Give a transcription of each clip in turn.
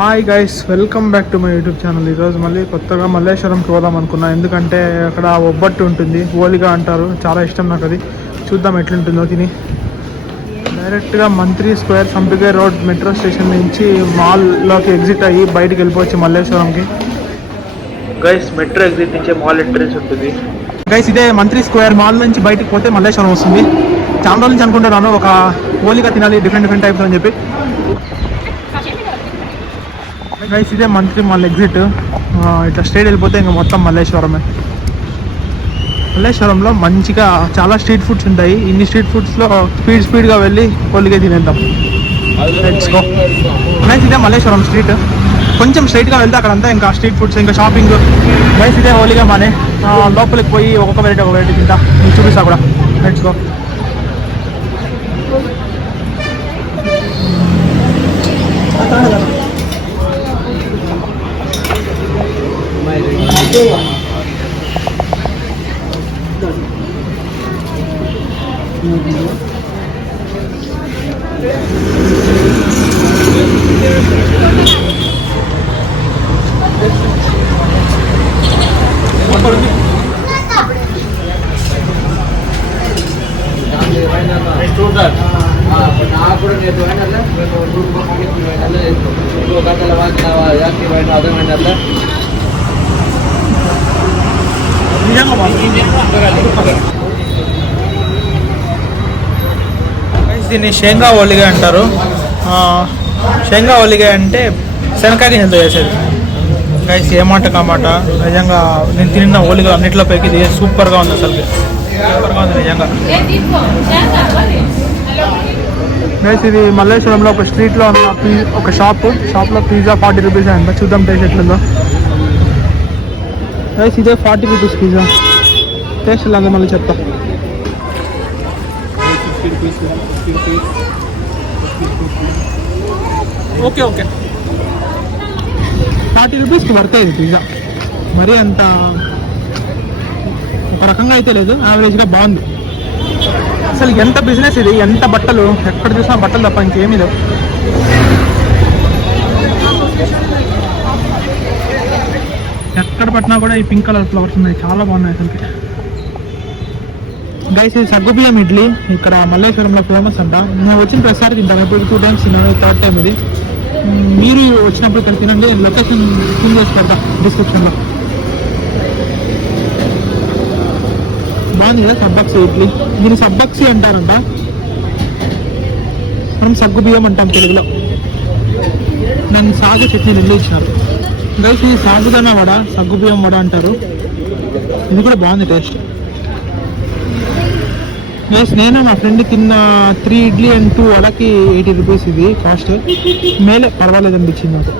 Hi guys, welcome back to my YouTube channel. ఈరోజు మళ్ళీ కొత్తగా మల్లేశ్వరంకి పోదాం అనుకున్నా. ఎందుకంటే అక్కడ ఒబ్బట్టు ఉంటుంది, హోలిగా అంటారు. చాలా ఇష్టం నాకు అది. చూద్దాం ఎట్లుంటుందో తిని. డైరెక్ట్గా మంత్రి స్క్వేర్ సంపిగే రోడ్ మెట్రో స్టేషన్ నుంచి మాల్లోకి ఎగ్జిట్ అయ్యి బయటికి వెళ్ళిపోవచ్చు మల్లేశ్వరంకి. గైస్, మెట్రో ఎగ్జిట్ నుంచే మాల్ ఎంట్రెన్స్ ఉంటుంది. గైస్, ఇదే మంత్రి స్క్వేర్ మాల్ నుంచి బయటికి పోతే మల్లేశ్వరం వస్తుంది. చాలా రోజుల నుంచి అనుకుంటున్నాను ఒక హోలిగా తినాలి, డిఫరెంట్ టైప్స్ అని చెప్పి. గైస్, ఇదే మంత్రి మాల్ ఎగ్జిట్. ఇట్లా స్ట్రైట్ వెళ్ళిపోతే ఇంకా మొత్తం మల్లేశ్వరమే. మల్లేశ్వరంలో మంచిగా చాలా స్ట్రీట్ ఫుడ్స్ ఉంటాయి. ఇన్ని స్ట్రీట్ ఫుడ్స్లో స్పీడ్గా వెళ్ళి హోలిగా తినేద్దాం. Let's go. గైస్, ఇదే మల్లేశ్వరం స్ట్రీట్. కొంచెం స్ట్రైట్గా వెళ్తే అక్కడంతా ఇంకా స్ట్రీట్ ఫుడ్స్, ఇంకా షాపింగ్. గైస్, ఇదే హోలిగా మానే. లోపలికి పోయి ఒక్కొక్క వెరైటీ తింటా, మీకు చూపిస్తా కూడా. Let's go. దీన్ని షేంగా హోలిగా అంటారు. షేంగా హోలిగా అంటే శనక్కాయ గింజలతో చేసేది. గైస్, ఏమాట కామాట నిజంగా నేను తిన్న హోలిగా అన్నింటిలో పైకి ఇది సూపర్గా ఉంది. అసలు సూపర్గా ఉంది నిజంగా. గైస్, ఇది మల్లేశ్వరంలో ఒక స్ట్రీట్లో ఉన్న ఒక షాప్లో పిజ్జా 40 రూపీస్ అంట. చూద్దాం టేస్ట్ ఎట్లుందో. గైస్, ఇదే 40 రూపీస్ పిజ్జా. టేస్ట్ ఎలా మళ్ళీ చెప్తా. ఓకే 40 రూపీస్కి పడుతుంది పిజ్జా. మరీ అంత ఒక రకంగా అయితే లేదు, యావరేజ్గా బాగుంది. అసలు ఎంత బిజినెస్ ఇది, ఎంత బట్టలు, ఎక్కడ చూసినా బట్టలు తప్ప ఇంకేమీ లేవు. ఎక్కడ పట్టినా కూడా ఈ పింక్ కలర్ ఫ్లవర్స్ ఉన్నాయి, చాలా బాగున్నాయి అసలుకి. గైస్, ఇది సగ్గుబియ్యం ఇడ్లీ ఇక్కడ మల్లేశ్వరంలో ఫేమస్ అంట. నేను వచ్చిన ప్రతిసారి తింటాను, ఇప్పుడు 2 times తిన్నాను, 3rd time ఇది. మీరు వచ్చినప్పుడు ఇక్కడ తినండి. లొకేషన్ కింద చేసి పెడతా డిస్క్రిప్షన్లో. బాగుంది కదా సబ్బక్సి ఇడ్లీ. దీన్ని సబ్బక్సి అంటారంట, మనం సగ్గుబియ్యం అంటాం తెలుగులో. నన్ను సాగు చట్నీ 2 ఇచ్చినారు. గైస్, ఇది సాగుదన వడ, సగ్గుబియ్యం వడ అంటారు. ఇది కూడా బాగుంది టేస్ట్. గైస్, నేను మా ఫ్రెండ్ తిన్న 3 ఇడ్లీ అండ్ 2 వడకి 80 రూపీస్ ఇది కాస్ట్. మేలే, పర్వాలేదు అనిపించింది నాకు.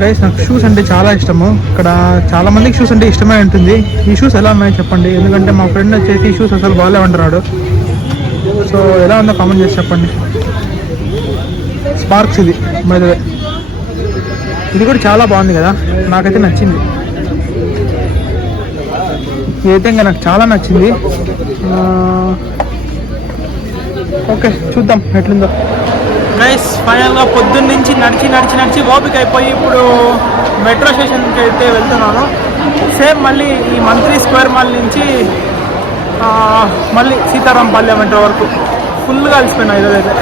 గైస్, నాకు షూస్ అంటే చాలా ఇష్టము. ఇక్కడ చాలా మందికి షూస్ అంటే ఇష్టమే ఉంటుంది. ఈ షూస్ ఎలా ఉన్నాయో చెప్పండి, ఎందుకంటే మా ఫ్రెండ్ వచ్చేసి షూస్ అసలు బాగాలేమంటున్నాడు. సో ఎలా ఉందో కామెంట్ చేసి చెప్పండి. స్పార్క్స్ ఇది బై ద వే. ఇది కూడా చాలా బాగుంది కదా, నాకైతే నచ్చింది. ఇదైతే ఇంకా నాకు చాలా నచ్చింది. ఓకే, చూద్దాం ఎట్లుందో. గైస్, ఫైనల్గా పొద్దున్న నుంచి నడిచి ఓపిక అయిపోయి ఇప్పుడు మెట్రో స్టేషన్కి అయితే వెళ్తున్నాను. సేమ్ మళ్ళీ ఈ మంత్రి స్క్వేర్ మాల్ నుంచి మళ్ళీ సీతారాంపల్లె మెట్రో వరకు ఫుల్గా అలసిపోయినా ఈరోజైతే.